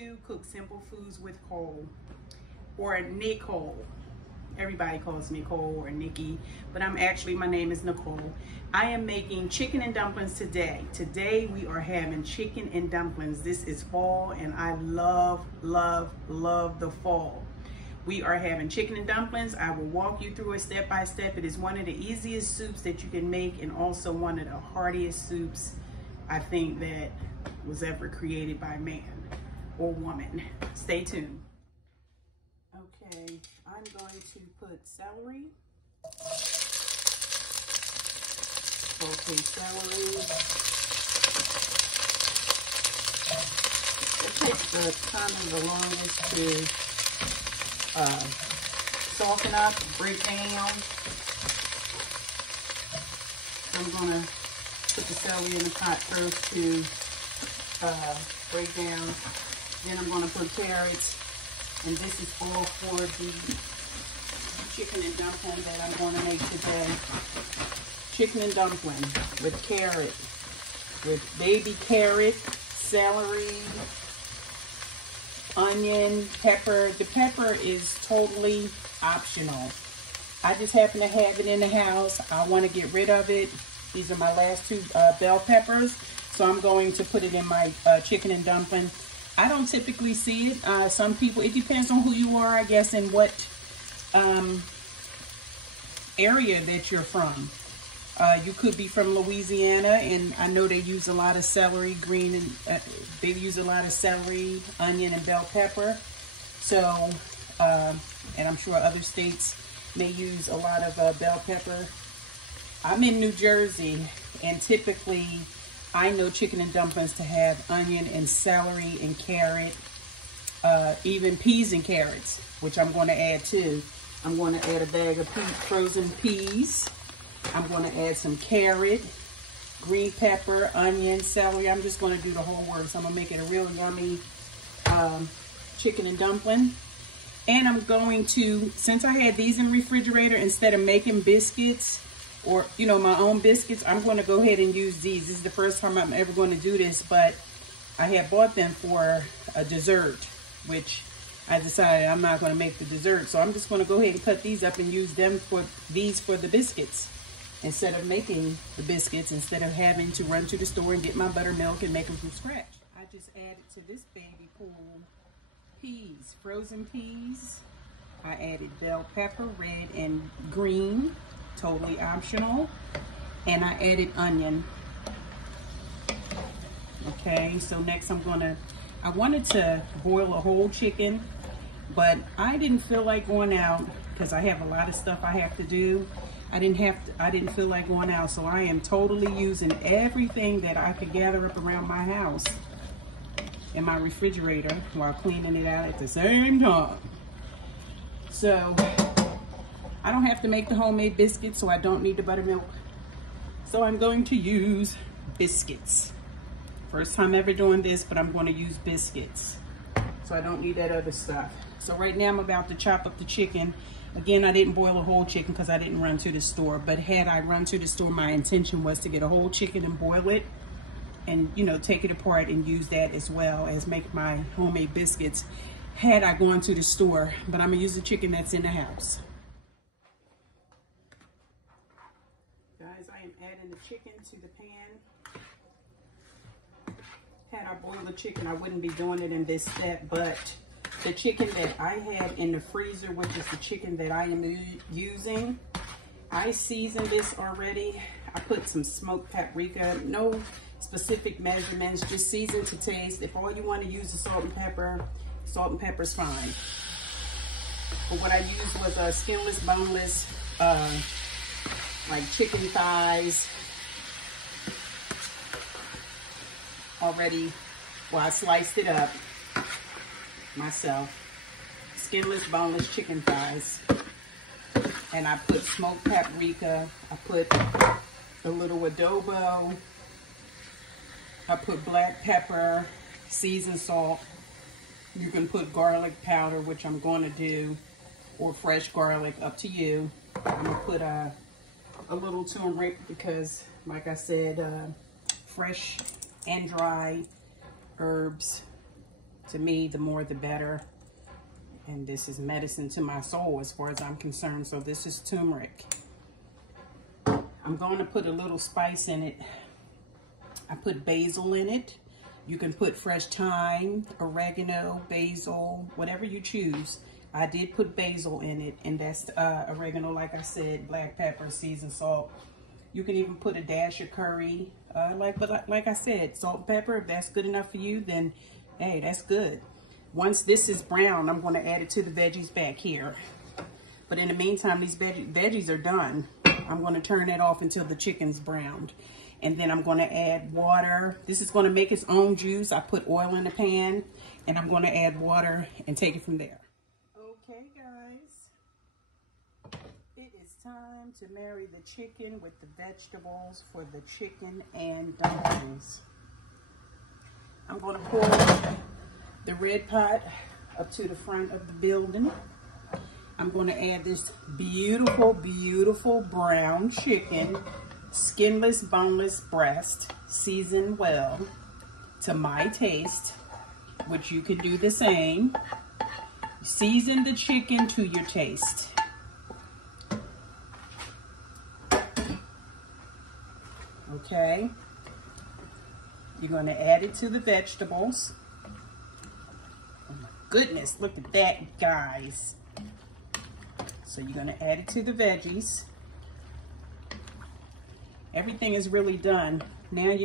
to cook simple foods with Cole, or Nicole. Everybody calls me Nicole or Nikki, but my name is Nicole. I am making chicken and dumplings today. Today we are having chicken and dumplings. This is fall and I love, love, love the fall. We are having chicken and dumplings. I will walk you through it step by step. It is one of the easiest soups that you can make and also one of the heartiest soups I think that was ever created by man or woman. Stay tuned. Okay, I'm going to put celery. Okay, celery. It takes the kind of the longest to soften up, break down. I'm gonna put the celery in the pot first to break down. Then I'm gonna put carrots, and this is all for the chicken and dumpling that I'm gonna make today. Chicken and dumpling with carrot, with baby carrot, celery, onion, pepper. The pepper is totally optional. I just happen to have it in the house. I want to get rid of it. These are my last two bell peppers, so I'm going to put it in my chicken and dumpling. I don't typically see it. Some people, it depends on who you are, I guess, and what area that you're from. You could be from Louisiana, and I know they use a lot of celery, green, and they use a lot of celery, onion, and bell pepper. So, and I'm sure other states may use a lot of bell pepper. I'm in New Jersey, and typically I know chicken and dumplings to have onion and celery and carrot, even peas and carrots, which I'm going to add too. I'm going to add a bag of frozen peas. I'm going to add some carrot, green pepper, onion, celery. I'm just going to do the whole works. I'm going to make it a real yummy chicken and dumpling. And I'm going to, since I had these in the refrigerator, instead of making biscuits or, you know, my own biscuits, I'm going to go ahead and use these. This is the first time I'm ever going to do this, but I had bought them for a dessert, which I decided I'm not going to make the dessert. So I'm just going to go ahead and cut these up and use them for the biscuits. Instead of making the biscuits, instead of having to run to the store and get my buttermilk and make them from scratch. I just added to this baby pool peas, frozen peas. I added bell pepper, red and green, totally optional. And I added onion. Okay, so next I wanted to boil a whole chicken, but I didn't feel like going out because I have a lot of stuff I have to do. I didn't feel like going out, so I am totally using everything that I could gather up around my house in my refrigerator while cleaning it out at the same time. So I don't have to make the homemade biscuits, so I don't need the buttermilk. So I'm going to use biscuits. First time ever doing this, but I'm going to use biscuits. So I don't need that other stuff. So right now I'm about to chop up the chicken. Again, I didn't boil a whole chicken because I didn't run to the store. But had I run to the store, my intention was to get a whole chicken and boil it and, you know, take it apart and use that as well as make my homemade biscuits had I gone to the store. But I'm going to use the chicken that's in the house. Guys, I am adding the chicken to the pan. Had I boiled the chicken, I wouldn't be doing it in this step, but the chicken that I had in the freezer, which is the chicken that I am using, I seasoned this already. I put some smoked paprika, no specific measurements, just seasoned to taste. If all you want to use is salt and pepper's fine. But what I used was skinless, boneless, like chicken thighs. Already, well, I sliced it up myself. Skinless, boneless chicken thighs. And I put smoked paprika. I put a little adobo. I put black pepper, seasoned salt. You can put garlic powder, which I'm going to do, or fresh garlic, up to you. I'm going to put a little turmeric because, like I said, fresh and dry herbs To me, the more the better. And this is medicine to my soul as far as I'm concerned. So this is turmeric. I'm going to put a little spice in it. I put basil in it. You can put fresh thyme, oregano, basil, whatever you choose. I did put basil in it, and that's oregano, like I said, black pepper, seasoned salt. You can even put a dash of curry. Like I said, salt and pepper. If that's good enough for you, then hey, that's good. Once this is brown, I'm going to add it to the veggies back here. But in the meantime, these veggies are done. I'm going to turn it off until the chicken's browned. And then I'm going to add water. This is going to make its own juice. I put oil in the pan, and I'm going to add water and take it from there. Okay, guys. It is time to marry the chicken with the vegetables for the chicken and dumplings. I'm going to pour the red pot up to the front of the building. I'm going to add this beautiful, beautiful brown chicken, skinless, boneless breast, seasoned well to my taste, which you can do the same. Season the chicken to your taste. Okay. You're going to add it to the vegetables. Oh my goodness, look at that, guys. So you're going to add it to the veggies. Everything is really done. Now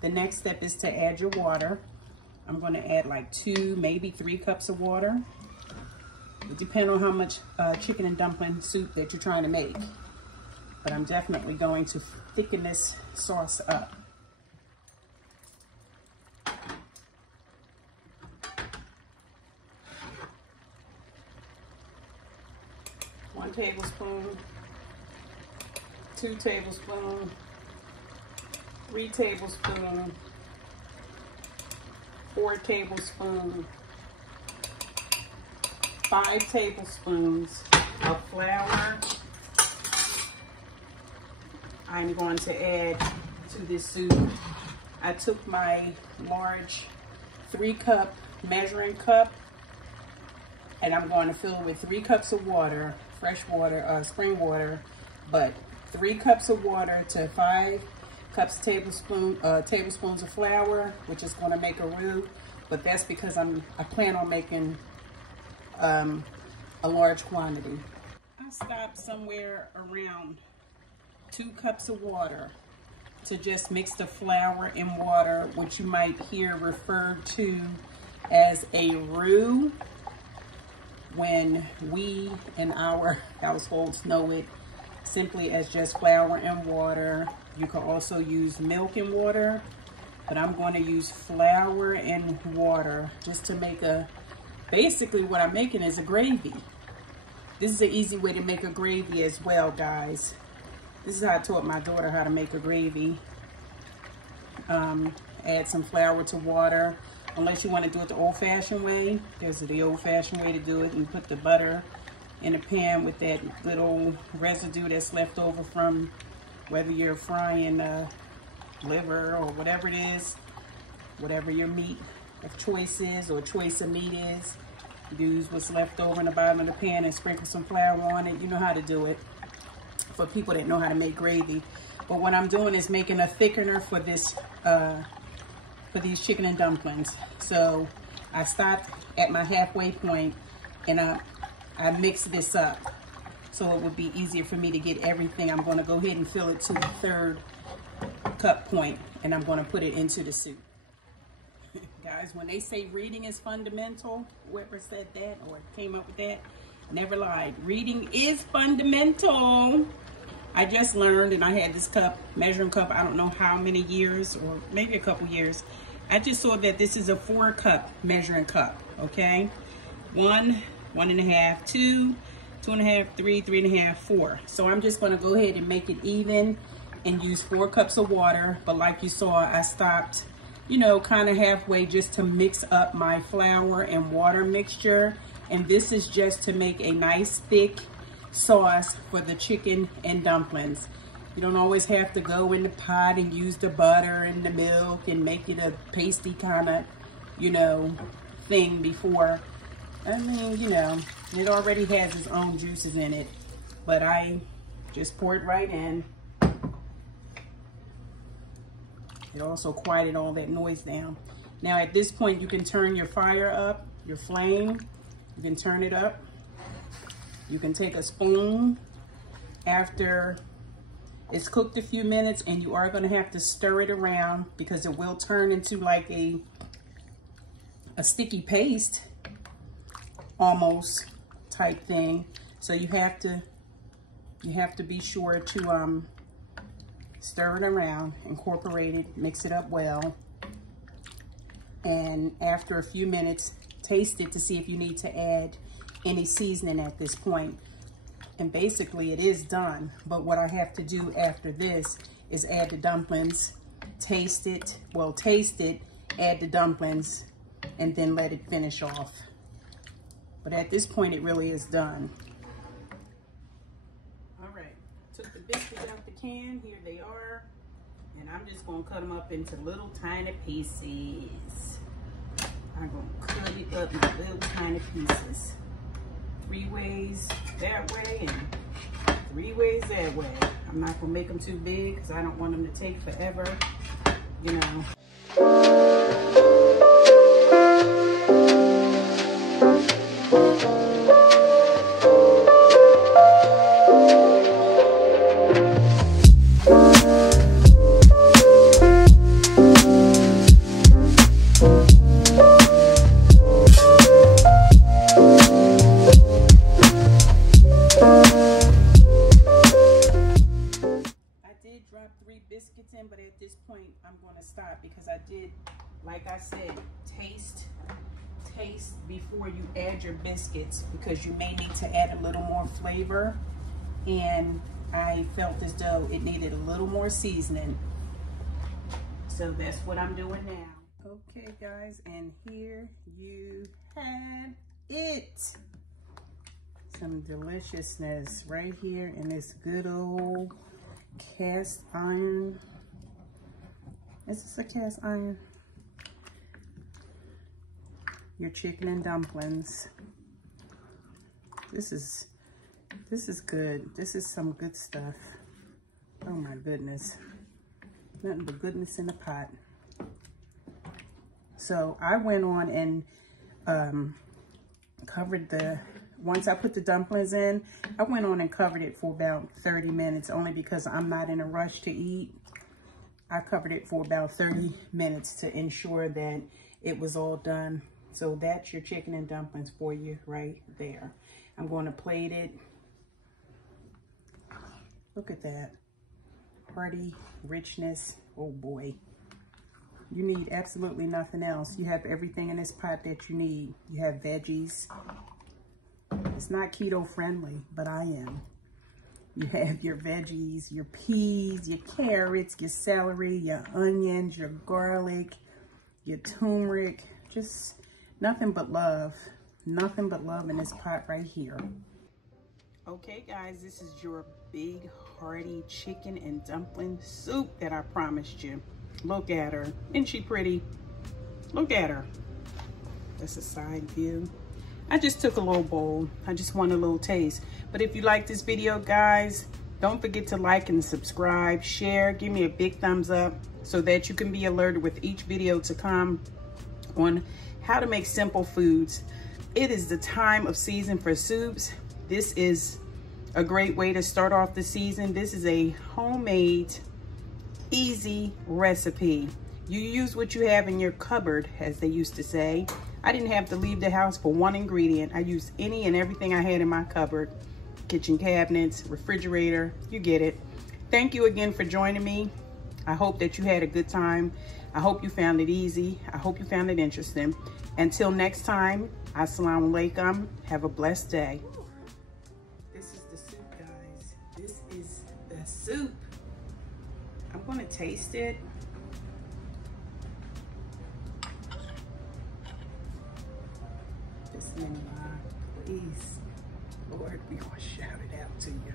the next step is to add your water. I'm going to add like 2, maybe 3 cups of water. It depends on how much chicken and dumpling soup that you're trying to make. But I'm definitely going to thicken this sauce up. One tablespoon, 2 tablespoons, 3 tablespoons, 4 tablespoons, 5 tablespoons of flour. I'm going to add to this soup. I took my large 3-cup measuring cup, and I'm going to fill it with 3 cups of water, fresh water, spring water, but 3 cups of water to 5 tablespoons of flour, which is going to make a roux. But that's because I plan on making a large quantity. I stopped somewhere around 2 cups of water to just mix the flour and water, which you might hear referred to as a roux, when we in our households know it simply as just flour and water. You can also use milk and water, but I'm going to use flour and water just to make basically what I'm making is a gravy. This is an easy way to make a gravy as well, guys. This is how I taught my daughter how to make a gravy. Add some flour to water. Unless you want to do it the old-fashioned way, there's the old-fashioned way to do it. You put the butter in a pan with that little residue that's left over from whether you're frying liver or whatever it is, whatever your meat of choice is or choice of meat is. Use what's left over in the bottom of the pan and sprinkle some flour on it. You know how to do it for people that know how to make gravy. But what I'm doing is making a thickener for this for these chicken and dumplings. So I stopped at my halfway point and I mixed this up so it would be easier for me to get everything. I'm going to go ahead and fill it to the 3rd cup point, and I'm going to put it into the soup. Guys, when they say reading is fundamental, whoever said that or came up with that never lied. Reading is fundamental. I just learned, and I had this cup, measuring cup, I don't know how many years, or maybe a couple years. I just saw that this is a 4-cup measuring cup, okay? 1, 1.5, 2, 2.5, 3, 3.5, 4. So I'm just gonna go ahead and make it even and use 4 cups of water. But like you saw, I stopped, you know, kind of halfway just to mix up my flour and water mixture. And this is just to make a nice thick sauce for the chicken and dumplings. You don't always have to go in the pot and use the butter and the milk and make it a pasty kind of, you know, thing before. I mean, you know, it already has its own juices in it, but I just pour it right in. It also quieted all that noise down. Now at this point, you can turn your fire up, your flame. You can turn it up. You can take a spoon after it's cooked a few minutes, and you are gonna have to stir it around because it will turn into like a sticky paste almost type thing. So you have to be sure to stir it around, incorporate it, mix it up well. And after a few minutes, taste it to see if you need to add any seasoning at this point. And basically it is done. But what I have to do after this is add the dumplings, taste it, add the dumplings, and then let it finish off. But at this point, it really is done. All right, took the biscuits out the can. Here they are. And I'm just gonna cut them up into little tiny pieces. I'm gonna cut it up into little tiny pieces. 3 ways that way and 3 ways that way. I'm not gonna make them too big because I don't want them to take forever, you know. Biscuits in, but at this point I'm going to stop because I did, like I said, taste before you add your biscuits because you may need to add a little more flavor, and I felt as though it needed a little more seasoning, so that's what I'm doing now. Okay guys, and here you have it, some deliciousness right here in this good old cast iron. Is this a cast iron? Your chicken and dumplings. This is good. This is some good stuff. Oh my goodness. Nothing but goodness in the pot. So I went on and covered the, once I put the dumplings in, I went on and covered it for about 30 minutes, only because I'm not in a rush to eat. I covered it for about 30 minutes to ensure that it was all done. So that's your chicken and dumplings for you right there. I'm going to plate it. Look at that. Hearty richness. Oh boy. You need absolutely nothing else. You have everything in this pot that you need. You have veggies. It's not keto friendly, but I am. You have your veggies, your peas, your carrots, your celery, your onions, your garlic, your turmeric. Just nothing but love. Nothing but love in this pot right here. Okay guys, this is your big hearty chicken and dumpling soup that I promised you. Look at her. Isn't she pretty? Look at her. That's a side view. I just took a little bowl. I just want a little taste. But if you like this video, guys, don't forget to like and subscribe, share, give me a big thumbs up so that you can be alerted with each video to come on how to make simple foods. It is the time of season for soups. This is a great way to start off the season. This is a homemade, easy recipe. You use what you have in your cupboard, as they used to say. I didn't have to leave the house for one ingredient. I used any and everything I had in my cupboard. Kitchen cabinets, refrigerator, you get it. Thank you again for joining me. I hope that you had a good time. I hope you found it easy. I hope you found it interesting. Until next time, assalamu alaikum. Have a blessed day. This is the soup, guys. This is the soup. I'm gonna taste it. Bismillah, please. Lord, we're gonna shout it out to you.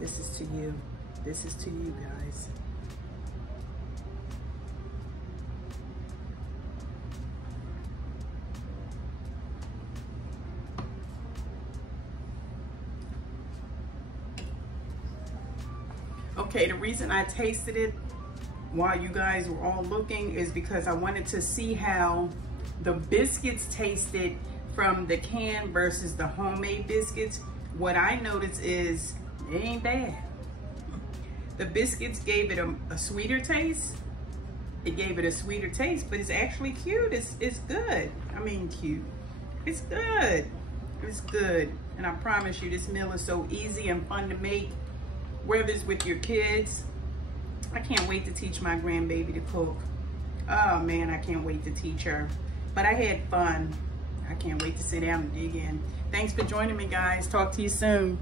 This is to you. This is to you, guys. Okay, the reason I tasted it while you guys were all looking is because I wanted to see how the biscuits tasted from the can versus the homemade biscuits. What I noticed is it ain't bad. The biscuits gave it a sweeter taste. It gave it a sweeter taste, but it's actually cute. It's good. I mean, cute. It's good. It's good. And I promise you, this meal is so easy and fun to make, whether it's with your kids. I can't wait to teach my grandbaby to cook. Oh man, I can't wait to teach her. But I had fun. I can't wait to sit down and dig in. Thanks for joining me, guys. Talk to you soon.